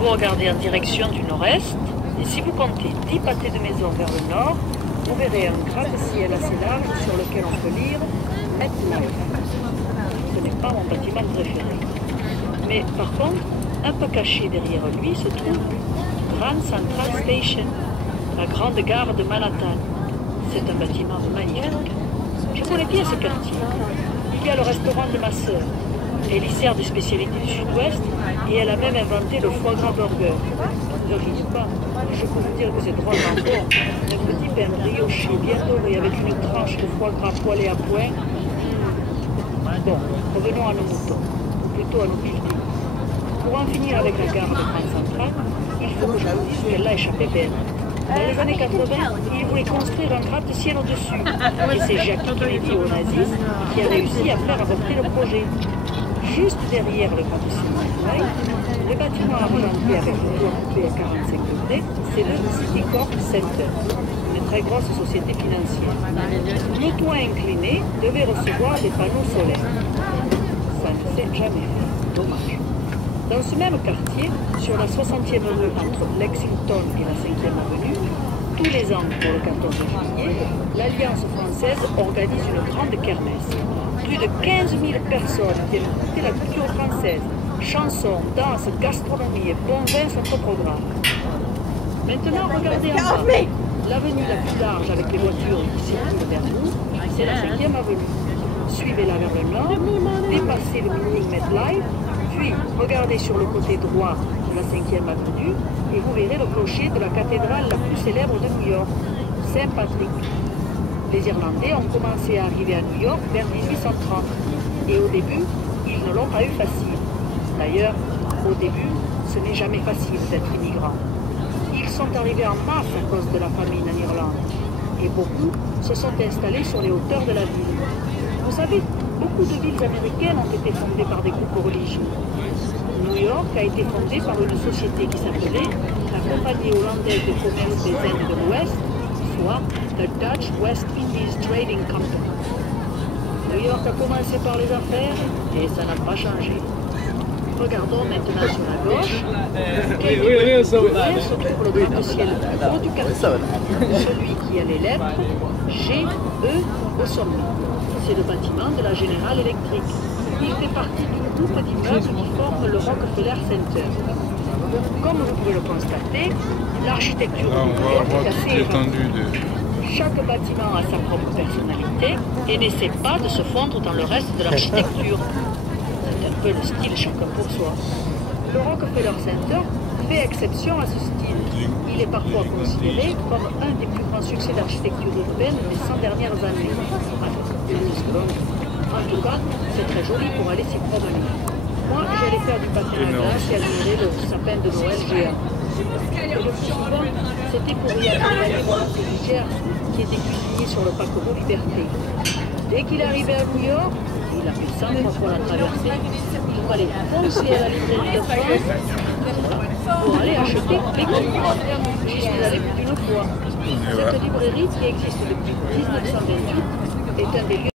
Vous regardez en direction du nord-est, et si vous comptez 10 pâtés de maison vers le nord, vous verrez un gratte-ciel assez large sur lequel on peut lire MetLife. Ce n'est pas mon bâtiment préféré. Mais par contre, un peu caché derrière lui se trouve Grand Central Station, la grande gare de Manhattan. C'est un bâtiment magnifique. Je connais bien ce quartier. Il y a le restaurant de ma sœur. Elle y sert des spécialités du sud-ouest et elle a même inventé le foie gras burger. Ne riez pas, je peux vous dire que c'est drôlement bon. Un petit pain brioché bien doré avec une tranche de foie gras poêlé à point. Bon, revenons à nos moutons, ou plutôt à nos buildings. Pour en finir avec la gare de Grand Central, il faut que je vous dise qu'elle l'a échappé belle. Dans les années 80, il voulait construire un gratte-ciel au-dessus. Et c'est Jackie Kennedy au nazisme qui a réussi à faire avorter le projet. Juste derrière le gratte-ciel, le bâtiment argenté avec le toit coupé à 45 degrés, c'est le Citicorp Center, une très grosse société financière. Le toit incliné devait recevoir des panneaux solaires. Ça ne s'est jamais fait. Dommage. Dans ce même quartier, sur la 60e rue entre Lexington et la 5e avenue, tous les ans pour le 14 juillet, l'Alliance française organise une grande kermesse. Plus de 15 000 personnes viennent écouter la culture française. Chansons, danse, gastronomie et bon vin sont au programme. Maintenant, regardez en bas. L'avenue la plus large avec les voitures qui circulent vers nous, c'est la 5e avenue. Suivez-la vers le nord, dépassez le building MetLife, puis regardez sur le côté droit de la 5e avenue et vous verrez le clocher de la cathédrale la plus célèbre de New York, Saint-Patrick. Les Irlandais ont commencé à arriver à New York vers 1830 et au début, ils ne l'ont pas eu facile. D'ailleurs, au début, ce n'est jamais facile d'être immigrant. Ils sont arrivés en masse à cause de la famine en Irlande et beaucoup se sont installés sur les hauteurs de la ville. Vous savez, beaucoup de villes américaines ont été fondées par des groupes religieux. New York a été fondée par une société qui s'appelait la Compagnie hollandaise de commerce des Indes de l'Ouest, soit the Dutch West Indies Trading Company. New York a commencé par les affaires et ça n'a pas changé. Regardons maintenant sur la gauche. Se trouve le gratte-ciel plus haut du quartier, celui qui a les lettres G, E au sommet. C'est le bâtiment de la General Electric. Il fait partie du groupe d'immeubles qui forme le Rockefeller Center. Comme vous pouvez le constater, l'architecture de New York est assez étendue. Chaque bâtiment a sa propre personnalité et n'essaie pas de se fondre dans le reste de l'architecture. C'est un peu le style chacun pour soi. Le Rockefeller Center fait exception à ce style. Il est parfois considéré comme un des plus grands succès d'architecture urbaine des 100 dernières années. En tout cas, c'est très joli pour aller s'y promener. Moi, j'allais faire du patin à glace et admirer le sapin de Noël géant. Et le plus souvent, c'était pour y admirer mon oncle Richard, qui était cuisinier sur le paquebot Liberté. Dès qu'il arrivait à New York, il a fait 100 fois pour la traversée, il fallait foncer à la librairie de France pour aller acheter les cours. J'y suis allée plus d'une fois. Cette librairie, qui existe depuis 1928, est un des lieux